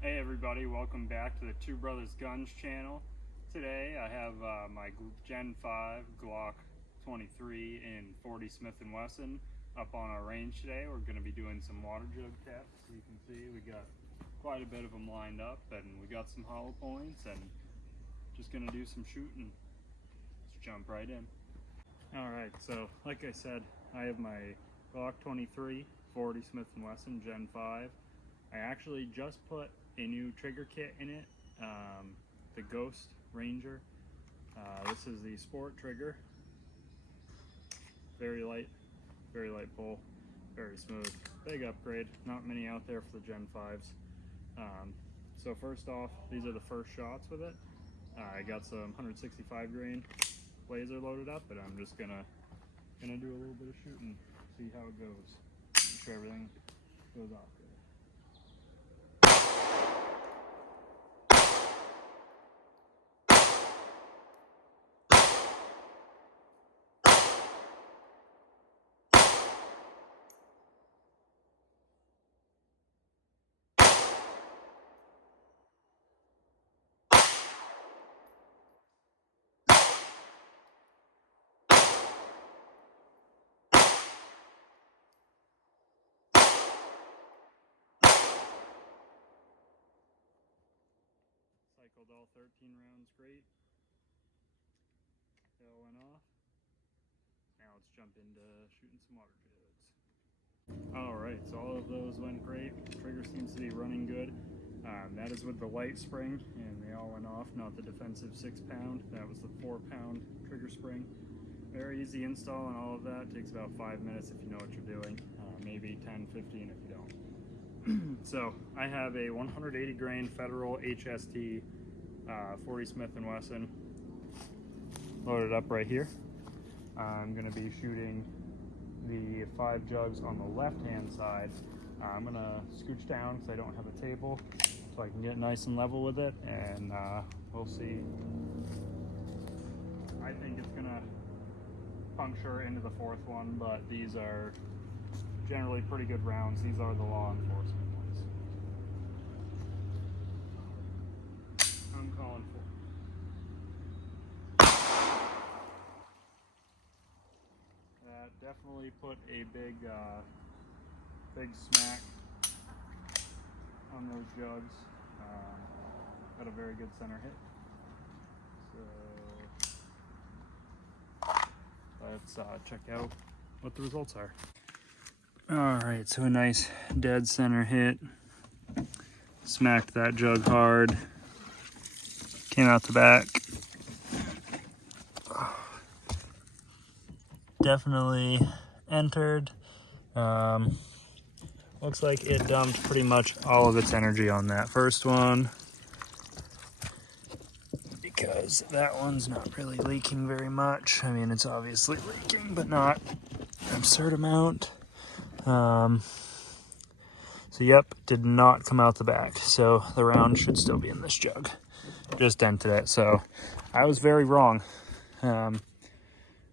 Hey everybody, welcome back to the Two Brothers Guns channel. Today I have my Gen 5 Glock 23 in 40 Smith & Wesson up on our range today. We're going to be doing some water jug tests. You can see we got quite a bit of them lined up, and we got some hollow points, and just going to do some shooting. Let's jump right in. Alright, so like I said, I have my Glock 23 40 Smith & Wesson Gen 5. I actually just put a new trigger kit in it, the Ghost Ranger. This is the sport trigger. Very light pull, very smooth. Big upgrade, not many out there for the Gen 5s. So first off, these are the first shots with it. I got some 165 grain laser loaded up, and I'm just gonna do a little bit of shooting, see how it goes. Make sure everything goes off good. Cycled all 13 rounds great. They all went off. Now let's jump into shooting some water jugs. Alright, so all of those went great. Trigger seems to be running good. That is with the light spring, and they all went off, not the defensive 6-pound. That was the 4-pound trigger spring. Very easy install and all of that. It takes about 5 minutes if you know what you're doing. Maybe 10, 15 if you don't. So I have a 180 grain Federal HST 40 Smith & Wesson loaded up right here. I'm going to be shooting the 5 jugs on the left hand side. I'm going to scooch down because I don't have a table, so I can get nice and level with it, and we'll see. I think it's going to puncture into the 4th one, but these are generally pretty good rounds. These are the law enforcement ones. I'm calling for. That definitely put a big smack on those jugs. Got a very good center hit. So let's check out what the results are. Alright, so a nice dead center hit. Smacked that jug hard. Came out the back. Definitely entered. Looks like it dumped pretty much all of its energy on that first one, because that one's not really leaking very much. I mean, it's obviously leaking, but not an absurd amount. So yep, did not come out the back. So the round should still be in this jug. Just dented it. So I was very wrong.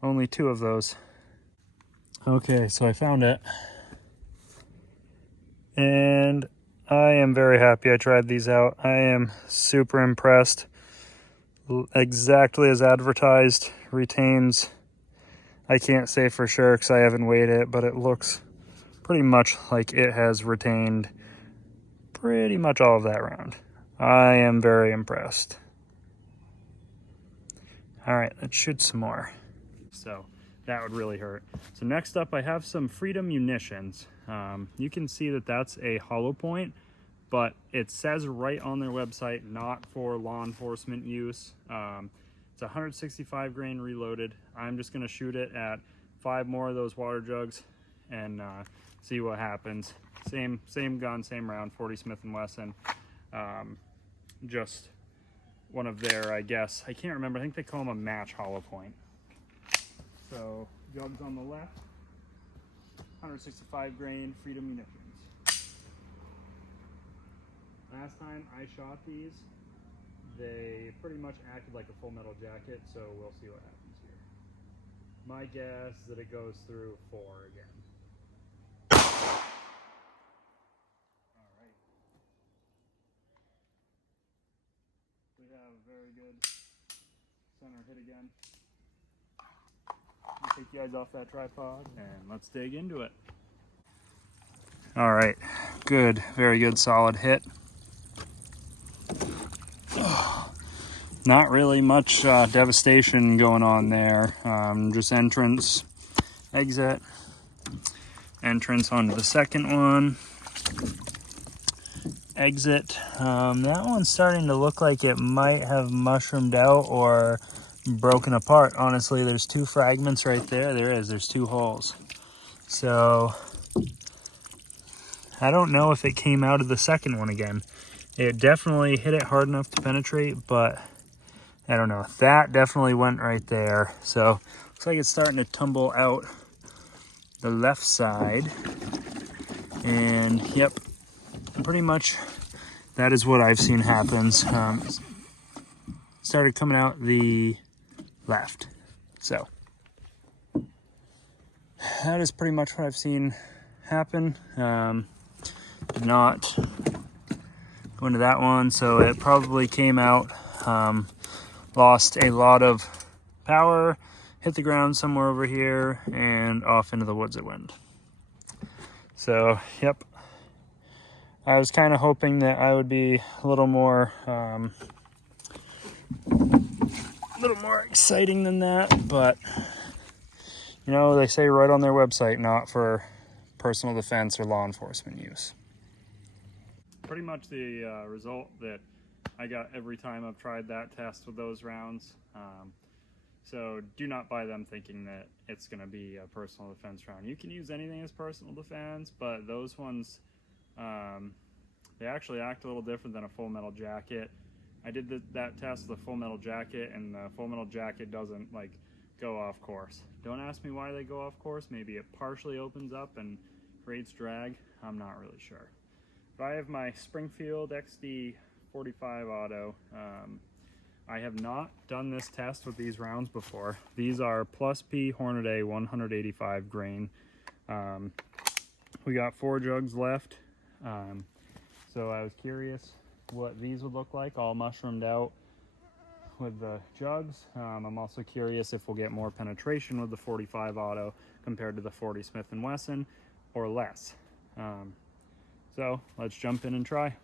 Only 2 of those. Okay, so I found it. And I am very happy I tried these out. I am super impressed. Exactly as advertised. Retains. I can't say for sure because I haven't weighed it, but it looks pretty much like it has retained pretty much all of that round. I am very impressed. Alright, let's shoot some more. So that would really hurt. So next up, I have some Freedom munitions. You can see that that's a hollow point, but it says right on their website, not for law enforcement use. It's 165 grain reloaded. I'm just gonna shoot it at 5 more of those water jugs and see what happens. Same gun, same round, 40 Smith & Wesson. Just one of their, I guess, I can't remember, I think they call them a match hollow point. So jugs on the left, 165 grain Freedom munitions. Last time I shot these, they pretty much acted like a full metal jacket, so we'll see what happens here. My guess is that it goes through 4 again. Alright. very good center hit again. I'll take you guys off that tripod and let's dig into it. All right, good, very good, solid hit. Not really much devastation going on there. Just entrance, exit, entrance onto the second one, exit. That one's starting to look like it might have mushroomed out or broken apart. Honestly, there's two fragments right there. There's two holes. So I don't know if it came out of the second one again. It definitely hit it hard enough to penetrate, but I don't know. That definitely went right there. So looks like it's starting to tumble out the left side. And yep, pretty much that is what I've seen happens. Started coming out the left. So that is pretty much what I've seen happen. Did not go into that one, so it probably came out, lost a lot of power, hit the ground somewhere over here, and off into the woods it went. So, yep. I was kind of hoping that I would be a little more exciting than that, but you know, they say right on their website, not for personal defense or law enforcement use. Pretty much the result that I got every time I've tried that test with those rounds. So do not buy them thinking that it's going to be a personal defense round. You can use anything as personal defense, but those ones, they actually act a little different than a full metal jacket. I did that test with a full metal jacket, and the full metal jacket doesn't like go off course. Don't ask me why they go off course. Maybe it partially opens up and creates drag. I'm not really sure. But I have my Springfield XD 45 auto. I have not done this test with these rounds before. These are Plus P Hornady 185 grain. We got 4 jugs left. So I was curious what these would look like, all mushroomed out with the jugs. I'm also curious if we'll get more penetration with the 45 auto compared to the 40 Smith & Wesson or less. So let's jump in and try.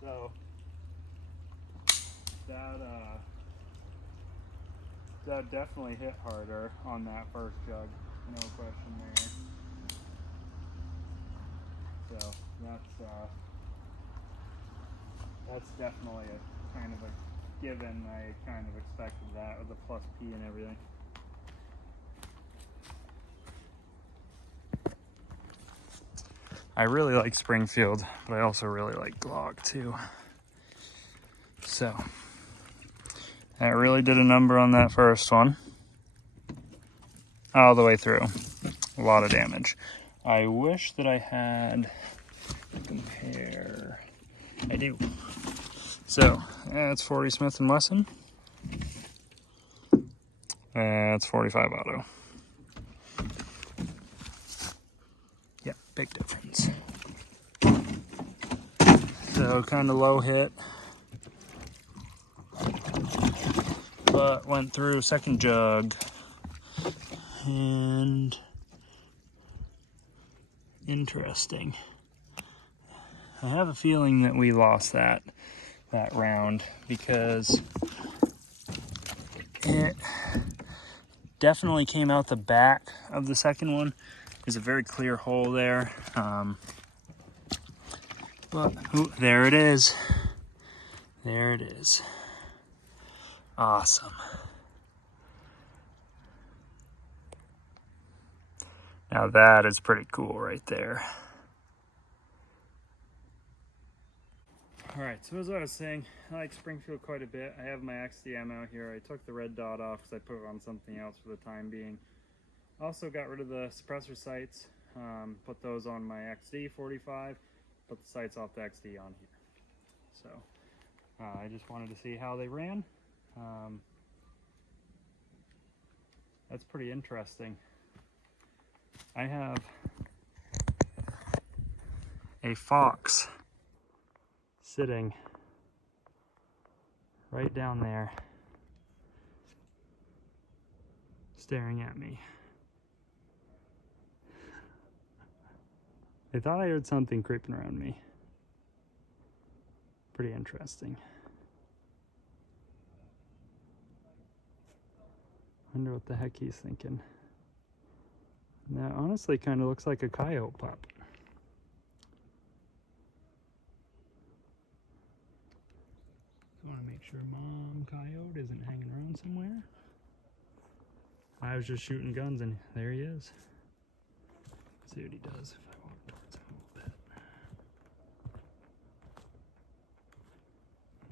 So that definitely hit harder on that first jug, no question there. So that's definitely a kind of a given. I kind of expected that with the Plus P and everything. I really like Springfield, but I also really like Glock too. So that really did a number on that first one. All the way through. A lot of damage. I wish that I had compare. I do. So that's 40 Smith & Wesson. That's 45 auto. Yeah, big difference. So kind of low hit, but went through second jug, and interesting. I have a feeling that we lost that round because it definitely came out the back of the second one. There's a very clear hole there. But ooh, there it is. There it is. Awesome. Now that is pretty cool right there. All right, so as I was saying, I like Springfield quite a bit. I have my XD ammo here. I took the red dot off because I put it on something else for the time being. Also got rid of the suppressor sights, put those on my XD 45, put the sights off the XD on here. So I just wanted to see how they ran, That's pretty interesting. I have a fox sitting right down there, staring at me. I thought I heard something creeping around me. Pretty interesting. Wonder what the heck he's thinking. That honestly kind of looks like a coyote pup. I want to make sure mom coyote isn't hanging around somewhere. I was just shooting guns and there he is. Let's see what he does if I walk towards him a little bit.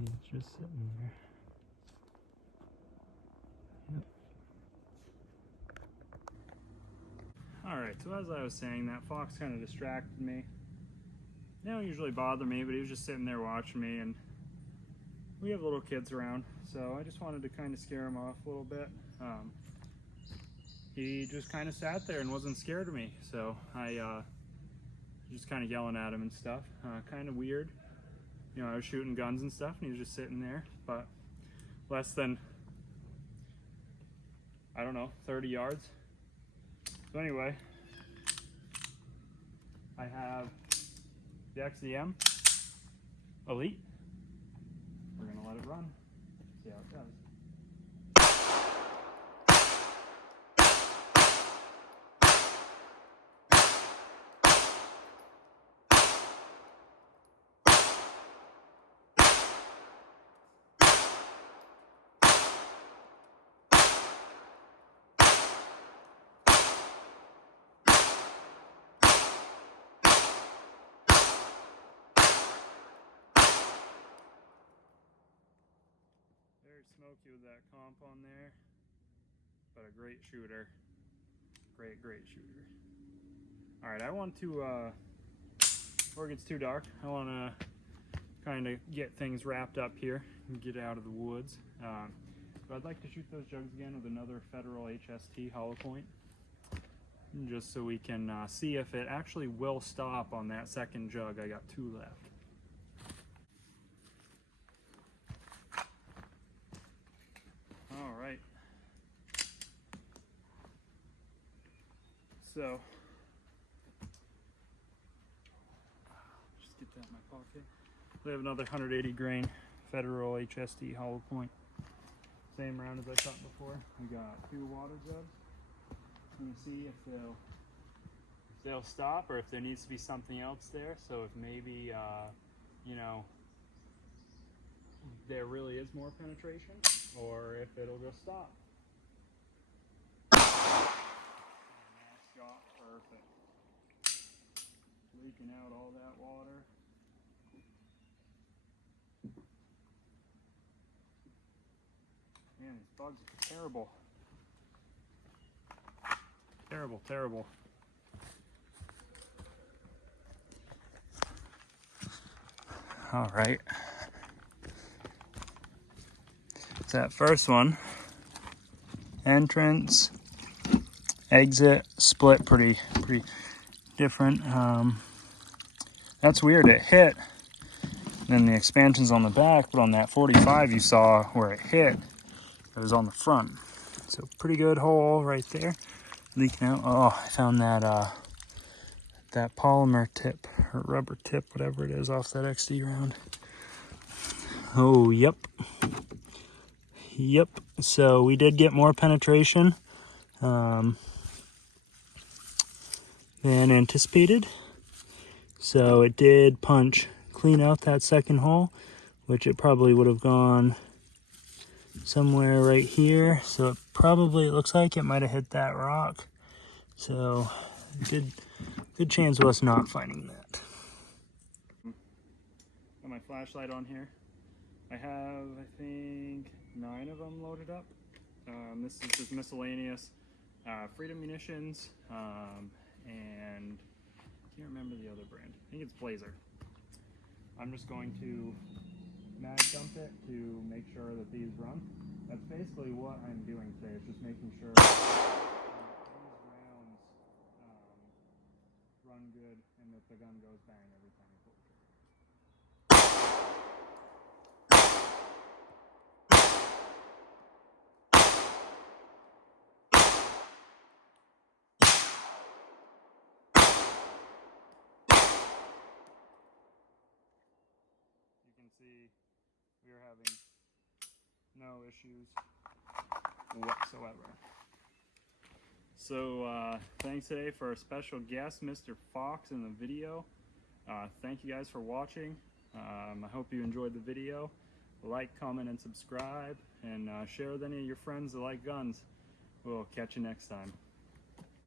He's just sitting there. Yep. Alright, so as I was saying, that fox kind of distracted me. They don't usually bother me, but he was just sitting there watching me, and we have little kids around, so I just wanted to kind of scare him off a little bit. He just kind of sat there and wasn't scared of me, so I just kind of yelling at him and stuff. Kind of weird. You know, I was shooting guns and stuff, and he was just sitting there, but less than, I don't know, 30 yards. So anyway, I have the XDM Elite. We're gonna let it run, see how it goes. Very smoky with that comp on there, but a great shooter. Great shooter. Alright, I want to, before it gets too dark, I want to kind of get things wrapped up here and get out of the woods. So I'd like to shoot those jugs again with another Federal HST hollow point, just so we can see if it actually will stop on that second jug. I got 2 left. Alright. So, just get that in my pocket. We have another 180 grain Federal HST hollow point. Same round as I shot before. We got 2 water jugs. Let me see if they'll stop, or if there needs to be something else there. So if maybe, you know, there really is more penetration, or if it'll just stop. And that's got perfect. Leaking out all that water. Man, these bugs are terrible. Terrible. All right. So that first one, entrance, exit, split, pretty different. That's weird. It hit. Then the expansion's on the back, but on that 45 you saw where it hit. It was on the front. So pretty good hole right there. Leaking out. Oh, I found that that polymer tip or rubber tip, whatever it is, off that XD round. Oh, yep. So we did get more penetration than anticipated. So it did punch clean out that second hole, which it probably would have gone somewhere right here. So it looks like it might have hit that rock. So good chance of us not finding that. Got my flashlight on here. I have, I think, 9 of them loaded up. This is just miscellaneous. Freedom Munitions, and I can't remember the other brand. I think it's Blazer. I'm just going to mag dump it to make sure that these run. that's basically what I'm doing today. Is just making sure these rounds run good and that the gun goes bang every time you pull the trigger. You can see we are having no issues whatsoever. So thanks today for our special guest, Mr. Fox, in the video. Thank you guys for watching. I hope you enjoyed the video. Like, comment, and subscribe, and share with any of your friends that like guns. We'll catch you next time.